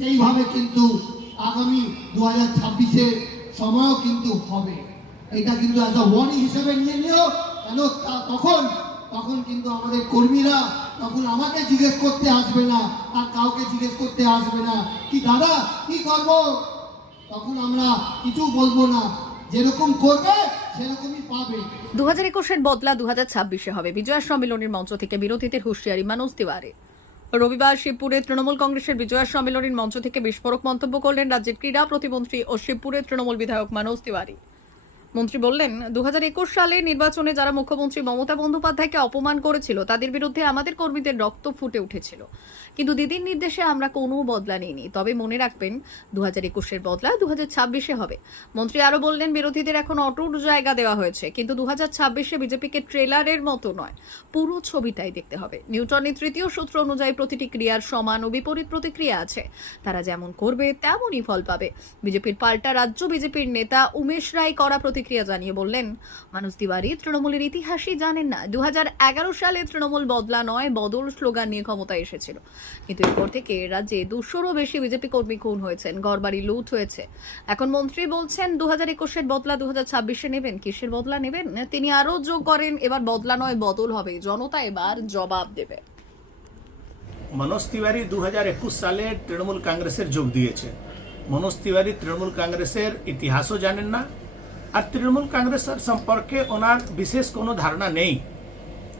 সেইভাবে কিন্তু আগামী 2026-এ সময়ও কিন্তু হবে। এটা কিন্তু একটা ওয়ার্নিং হিসেবে নিয়ে নিও, কেন তখন কিন্তু আমাদের কর্মীরা তখন আমাকে জিজ্ঞেস করতে আসবে না, আর কাউকে জিজ্ঞেস করতে আসবে না কি দাদা কি করবো, তখন আমরা কিছু বলবো না, যেরকম করবে সেরকমই পাবে। 2021-এর বদলা 2026-এ হবে, বিজয়া সম্মেলনের মঞ্চ থেকে বিরোধীদের হুঁশিয়ারি মনোজ তিওয়ারি। রবিবার শিবপুরে তৃণমূল কংগ্রেসের বিজয়া সম্মেলনের মঞ্চ থেকে বিস্ফোরক মন্তব্য করলেন রাজ্যের ক্রীড়া প্রতিমন্ত্রী ও শিবপুরের তৃণমূল বিধায়ক মনোজ তিওয়ারি। মন্ত্রী বললেন, 2021 সালে নির্বাচনে যারা মুখ্যমন্ত্রী মমতা বন্দ্যোপাধ্যায়কে অপমান করেছিল তাদের বিরুদ্ধে আমাদের কর্মীদের রক্ত ফুটে উঠেছিল, কিন্তু দিদির নির্দেশে আমরা কোনো বদলা নিইনি। তবে মনে রাখবেন, 2021-এর বদলা 2026-এ হবে। মন্ত্রী আরো বললেন, বিরোধীদের এখন অটুট জায়গা দেওয়া হয়েছে, কিন্তু 2026-এ বিজেপিকে ট্রেলারের মতো নয়, পুরো ছবিটাই দেখতে হবে। নিউটনের তৃতীয় সূত্র অনুযায়ী প্রতিটি ক্রিয়ার সমান ও বিপরীত প্রতিক্রিয়া আছে, তারা যেমন করবে তেমনই ফল পাবে। বিজেপির পাল্টা রাজ্য বিজেপির নেতা উমেশ রায় করা প্রতিক্রিয়া জানিয়ে বললেন, মনোজ তিওয়ারি তৃণমূলের ইতিহাসই জানেন না। 2011 সালে তৃণমূল বদলা নয় বদল স্লোগান নিয়ে ক্ষমতায় এসেছিল, কিন্তু এরপর থেকে রাজ্যে 200-রও বেশি বিজেপি কর্মী খুন হয়েছেন, ঘরবাড়ি লুট হয়েছে। এখন মন্ত্রী বলছেন 2021-এর বদলা 2026-এ নেবেন। কিসের বদলা নেবেন? তিনি আরো যোগ করেন, এবার বদলা নয় বদল হবে, জনতা এবার জবাব দেবে। মনোজ তিওয়ারি 2021 সালে তৃণমূল কংগ্রেসের যোগ দিয়েছেন। মনোজ তিওয়ারি তৃণমূল কংগ্রেসের ইতিহাসও জানেন না, আর তৃণমূল কংগ্রেসের সম্পর্কে ওনার বিশেষ কোনো ধারণা নেই।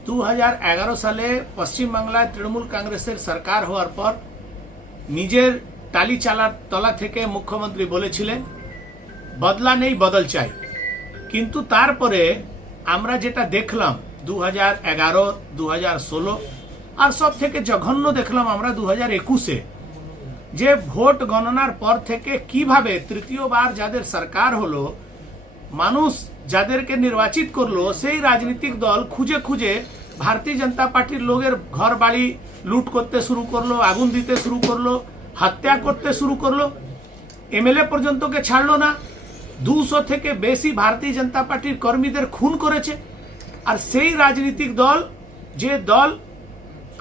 2011 সালে পশ্চিমবাংলায় তৃণমূল কংগ্রেসের সরকার হওয়ার পর নিজের টালি চালার তলা থেকে মুখ্যমন্ত্রী বলেছিলেন বদলা নেই বদল চাই, কিন্তু তারপরে আমরা যেটা দেখলাম 2011, 2016 আর সব থেকে জঘন্য দেখলাম আমরা 2021-এ, যে ভোট গণনার পর থেকে কিভাবে তৃতীয়বার যাদের সরকার হলো, মানুষ যাদেরকে নির্বাচিত করলো, সেই রাজনৈতিক দল খুঁজে খুঁজে ভারতীয় জনতা পার্টির লোকের ঘর বাড়ি লুট করতে শুরু করলো, আগুন দিতে শুরু করলো, হত্যা করতে শুরু করলো, এমএলএ পর্যন্তকে ছাড়লো না। 200 থেকে বেশি ভারতীয় জনতা পার্টির কর্মীদের খুন করেছে। আর সেই রাজনৈতিক দল, যে দল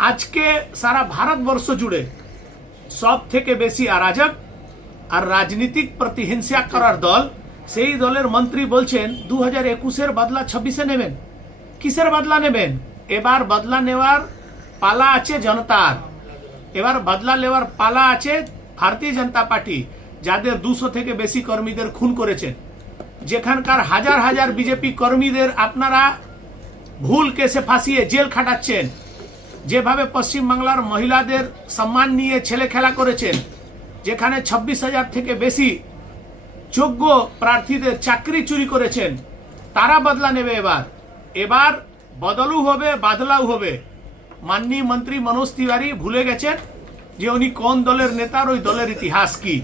আজকে সারা ভারতবর্ষ জুড়ে সব থেকে বেশি অরাজক আর রাজনীতিক প্রতিহিংসা করার দল, সেই দলের মন্ত্রী বলছেন 2021-এর বদলা 26-এ নেবেন। কিসের বদলা নেবেন? এবার বদলা নেওয়ার পালা আছে জনতার, এবার বদলা নেওয়ার পালা আছে ভারতীয় জনতা পার্টি, যাদের 200 থেকে বেশি কর্মীদের খুন করেছেন, যেখানকার হাজার হাজার বিজেপি কর্মীদের আপনারা ভুল কেসে ফাঁসিয়ে জেল খাটাচ্ছেন, যেভাবে পশ্চিমবাংলার মহিলাদের সম্মান নিয়ে ছেলে খেলা করেছেন, যেখানে 26,000 থেকে বেশি যোগ্য প্রার্থীদের চাকরি চুরি করেছেন, তারা বদলা নেবে। এবার বদলও হবে, বাদলাও হবে। মাননীয় মন্ত্রী মনোজ তিওয়ারি ভুলে গেছেন যে উনি কোন দলের নেতা আর ওই দলের ইতিহাস কি।